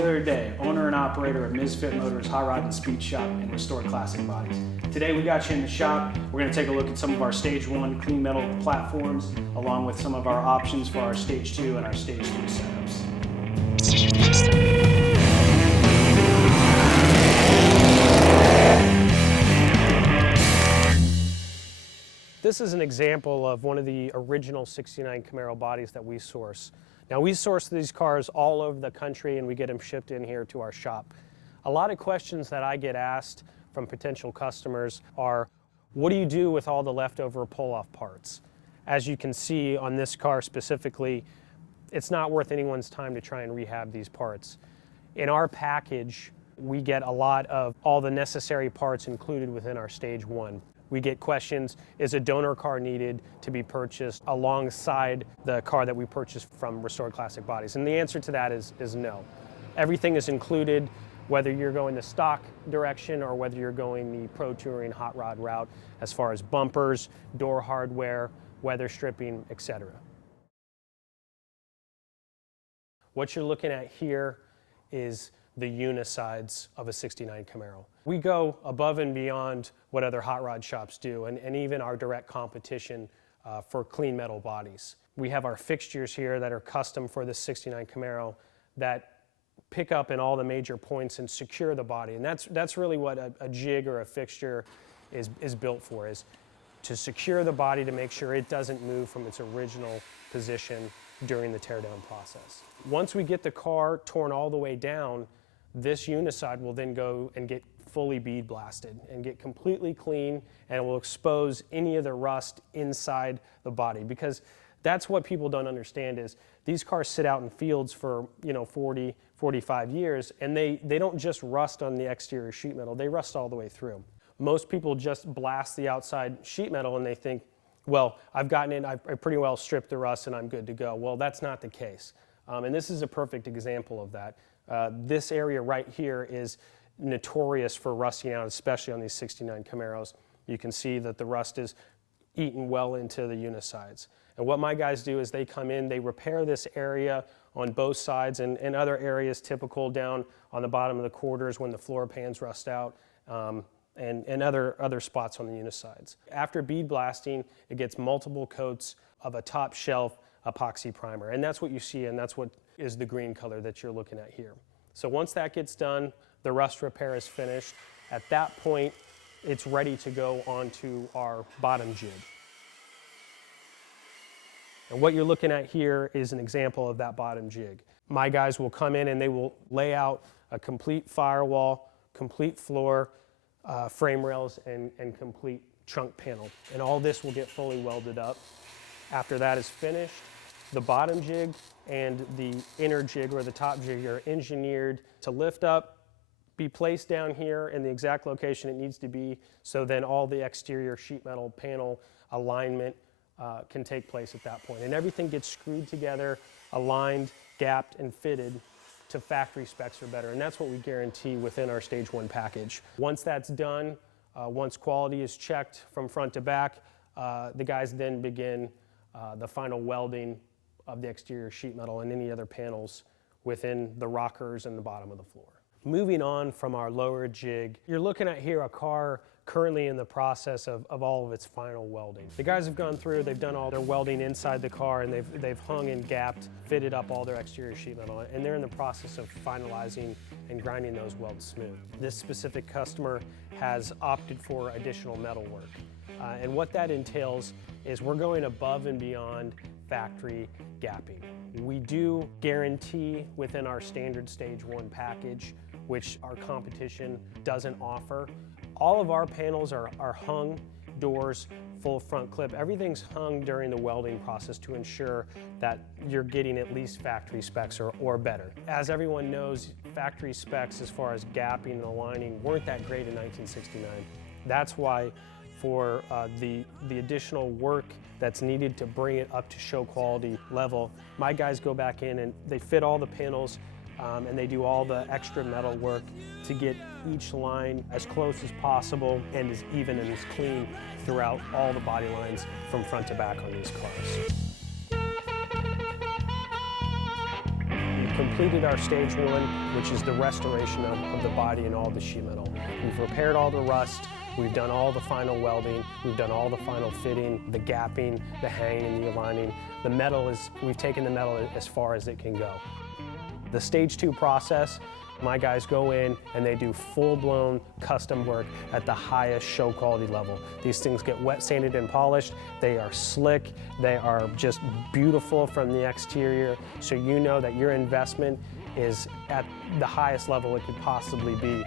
Taylor Day, owner and operator of Misfit Motors Hot Rod and Speed Shop and Restore Classic Bodies. Today we got you in the shop. We're going to take a look at some of our Stage 1 clean metal platforms, along with some of our options for our Stage 2 and our Stage 3 setups. This is an example of one of the original 69 Camaro bodies that we source. Now we source these cars all over the country and we get them shipped in here to our shop. A lot of questions that I get asked from potential customers are, what do you do with all the leftover pull-off parts? As you can see on this car specifically, it's not worth anyone's time to try and rehab these parts. In our package, we get a lot of all the necessary parts included within our Stage 1. We get questions, is a donor car needed to be purchased alongside the car that we purchased from Restore Classic Bodies? And the answer to that is no. Everything is included, whether you're going the stock direction or whether you're going the Pro Touring hot rod route, as far as bumpers, door hardware, weather stripping, etc. What you're looking at here is the unisides of a 69 Camaro. We go above and beyond what other hot rod shops do, and even our direct competition for clean metal bodies. We have our fixtures here that are custom for this 69 Camaro that pick up in all the major points and secure the body. And that's really what a jig or a fixture is built for, is to secure the body to make sure it doesn't move from its original position during the teardown process. Once we get the car torn all the way down, this uniside will then go and get fully bead blasted and get completely clean, and it will expose any of the rust inside the body, because that's what people don't understand is these cars sit out in fields for 40, 45 years, and they don't just rust on the exterior sheet metal, they rust all the way through. Most people just blast the outside sheet metal and they think, well, I've gotten it, I pretty well stripped the rust and I'm good to go. Well, that's not the case. And this is a perfect example of that. This area right here is notorious for rusting out, especially on these 69 Camaros. You can see that the rust is eaten well into the unisides. And what my guys do is they come in, they repair this area on both sides and other areas typical down on the bottom of the quarters when the floor pans rust out, and other spots on the unisides. After bead blasting, it gets multiple coats of a top shelf epoxy primer, and that's what you see, and that's what is the green color that you're looking at here. So once that gets done, the rust repair is finished. At that point, it's ready to go onto our bottom jig. And what you're looking at here is an example of that bottom jig. My guys will come in and they will lay out a complete firewall, complete floor, frame rails, and complete trunk panel. And all this will get fully welded up. After that is finished, the bottom jig and the inner jig or the top jig are engineered to lift up, be placed down here in the exact location it needs to be, so then all the exterior sheet metal panel alignment can take place at that point. And everything gets screwed together, aligned, gapped, and fitted to factory specs or better. And that's what we guarantee within our Stage 1 package. Once that's done, once quality is checked from front to back, the guys then begin the final welding of the exterior sheet metal and any other panels within the rockers and the bottom of the floor. Moving on from our lower jig, you're looking at here a car currently in the process of all of its final welding. The guys have gone through, they've done all their welding inside the car, and they've hung and gapped, fitted up all their exterior sheet metal, and they're in the process of finalizing and grinding those welds smooth. This specific customer has opted for additional metal work. And what that entails is we're going above and beyond factory gapping. We do guarantee within our standard Stage 1 package, which our competition doesn't offer. All of our panels are hung, doors, full front clip. Everything's hung during the welding process to ensure that you're getting at least factory specs or better. As everyone knows, factory specs as far as gapping and aligning weren't that great in 1969. That's why for the additional work that's needed to bring it up to show quality level, my guys go back in and they fit all the panels and they do all the extra metal work to get each line as close as possible and as even and as clean throughout all the body lines from front to back on these cars. completed our stage one, which is the restoration of the body and all the sheet metal. We've repaired all the rust, we've done all the final welding, we've done all the final fitting, the gapping, the hanging, the aligning. The metal is, we've taken the metal as far as it can go. The stage two process, my guys go in and they do full-blown custom work at the highest show quality level. These things get wet sanded and polished. They are slick. They are just beautiful from the exterior. So you know that your investment is at the highest level it could possibly be.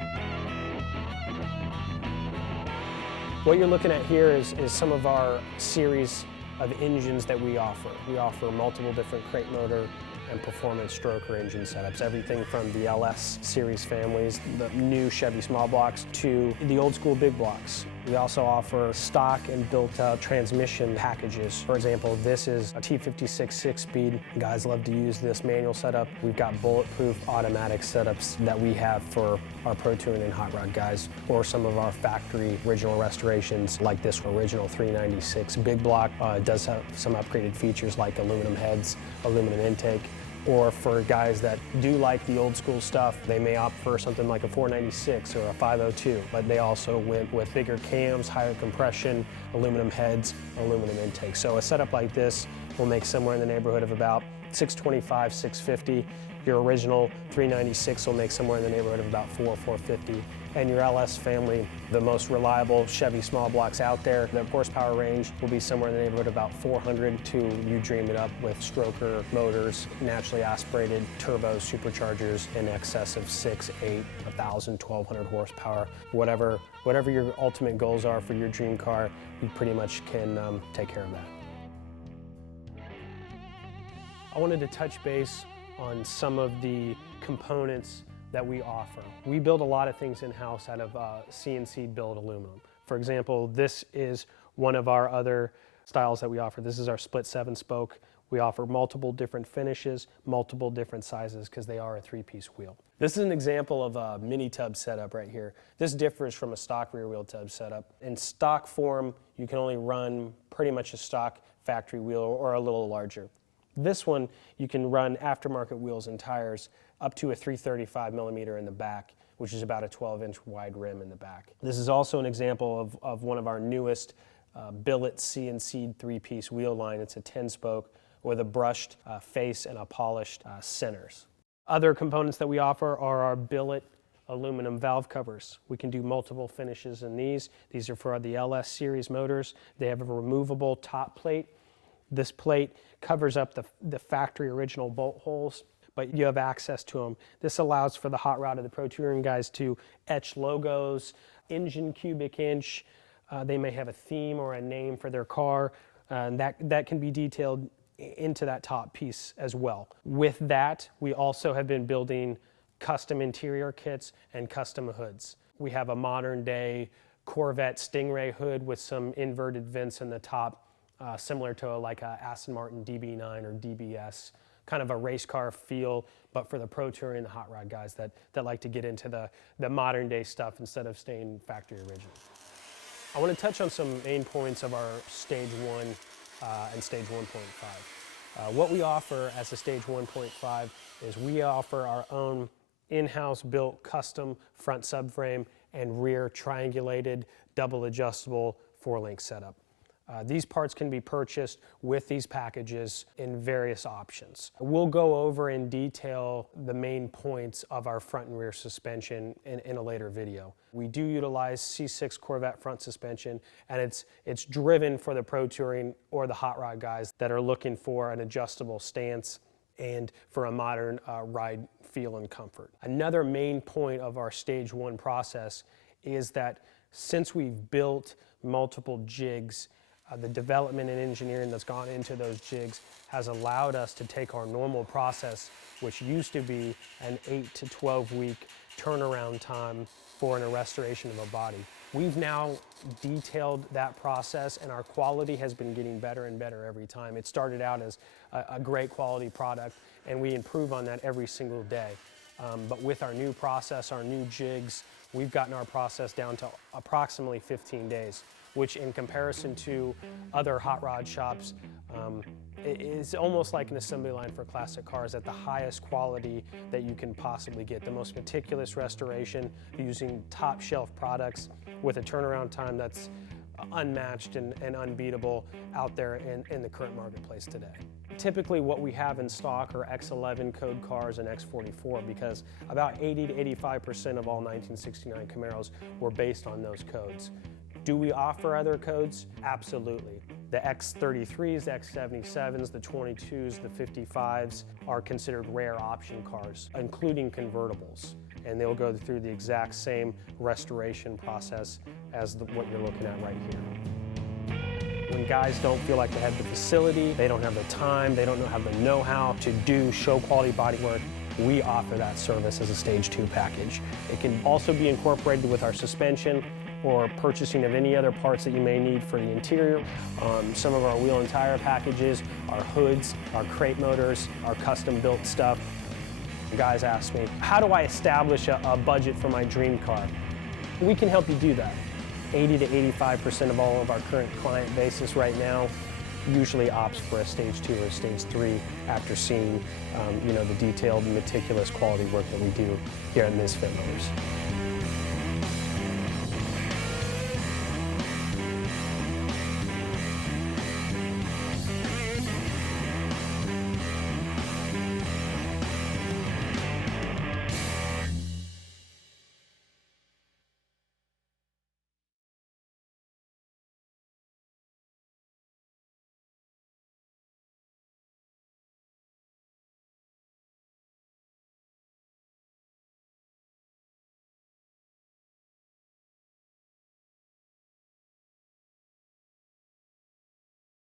What you're looking at here is some of our series of engines that we offer. We offer multiple different crate motor and performance stroker engine setups, everything from the LS series families, the new Chevy small blocks, to the old school big blocks. We also offer stock and built-out transmission packages. For example, this is a T56 6-speed. Guys love to use this manual setup. We've got bulletproof automatic setups that we have for our Pro Touring and Hot Rod guys, or some of our factory original restorations like this original 396 big block. It does have some upgraded features like aluminum heads, aluminum intake. Or for guys that do like the old school stuff, they may opt for something like a 496 or a 502, but they also went with bigger cams, higher compression, aluminum heads, aluminum intake. So a setup like this will make somewhere in the neighborhood of about $625, $650. Your original 396 will make somewhere in the neighborhood of about $450. And your LS family, the most reliable Chevy small blocks out there, the horsepower range will be somewhere in the neighborhood of about 400 to, you dream it up, with stroker motors, naturally aspirated turbos, superchargers in excess of 6, 8, 1,000, 1,200 horsepower. Whatever your ultimate goals are for your dream car, we pretty much can take care of that. I wanted to touch base on some of the components that we offer. We build a lot of things in-house out of CNC built aluminum. For example, this is one of our other styles that we offer. This is our split 7-spoke. We offer multiple different finishes, multiple different sizes, because they are a 3-piece wheel. This is an example of a mini tub setup right here. This differs from a stock rear wheel tub setup. In stock form, you can only run pretty much a stock factory wheel or a little larger. This one, you can run aftermarket wheels and tires up to a 335 millimeter in the back, which is about a 12-inch wide rim in the back. This is also an example of one of our newest billet CNC 3-piece wheel line. It's a 10-spoke with a brushed face and a polished centers. Other components that we offer are our billet aluminum valve covers. We can do multiple finishes in these. These are for the LS series motors. They have a removable top plate. This plate covers up the factory original bolt holes, but you have access to them. This allows for the hot rod of the Pro Touring guys to etch logos, engine cubic inch. They may have a theme or a name for their car, and that can be detailed into that top piece as well. With that, we also have been building custom interior kits and custom hoods. We have a modern day Corvette Stingray hood with some inverted vents in the top, similar to like a Aston Martin DB9 or DBS, kind of a race car feel, but for the Pro Touring and the hot rod guys that like to get into the modern day stuff instead of staying factory original. I want to touch on some main points of our Stage 1 and Stage 1.5. What we offer as a Stage 1.5 is we offer our own in-house built custom front subframe and rear triangulated double adjustable 4-link setup. These parts can be purchased with these packages in various options. We'll go over in detail the main points of our front and rear suspension in a later video. We do utilize C6 Corvette front suspension, and it's driven for the Pro Touring or the hot rod guys that are looking for an adjustable stance and for a modern ride feel and comfort. Another main point of our Stage 1 process is that since we've built multiple jigs, the development and engineering that's gone into those jigs has allowed us to take our normal process, which used to be an 8 to 12 week turnaround time for a restoration of a body. We've now detailed that process, and our quality has been getting better and better every time. It started out as a great quality product, and we improve on that every single day. But with our new process, our new jigs, we've gotten our process down to approximately 15 days, which in comparison to other hot rod shops, it is almost like an assembly line for classic cars at the highest quality that you can possibly get. The most meticulous restoration using top shelf products with a turnaround time that's unmatched and unbeatable out there in the current marketplace today. Typically what we have in stock are X11 code cars and X44 because about 80 to 85% of all 1969 Camaros were based on those codes. Do we offer other codes? Absolutely. The X33s, the X77s, the 22s, the 55s are considered rare option cars, including convertibles. And they'll go through the exact same restoration process as what you're looking at right here. When guys don't feel like they have the facility, they don't have the time, they don't have the know-how to do show quality bodywork, we offer that service as a Stage 2 package. It can also be incorporated with our suspension or purchasing of any other parts that you may need for the interior. Some of our wheel and tire packages, our hoods, our crate motors, our custom built stuff. Guys ask me, how do I establish a budget for my dream car? We can help you do that. 80 to 85% of all of our current client basis right now usually opts for a Stage 2 or a Stage 3 after seeing the detailed, meticulous quality work that we do here at Misfit Motors.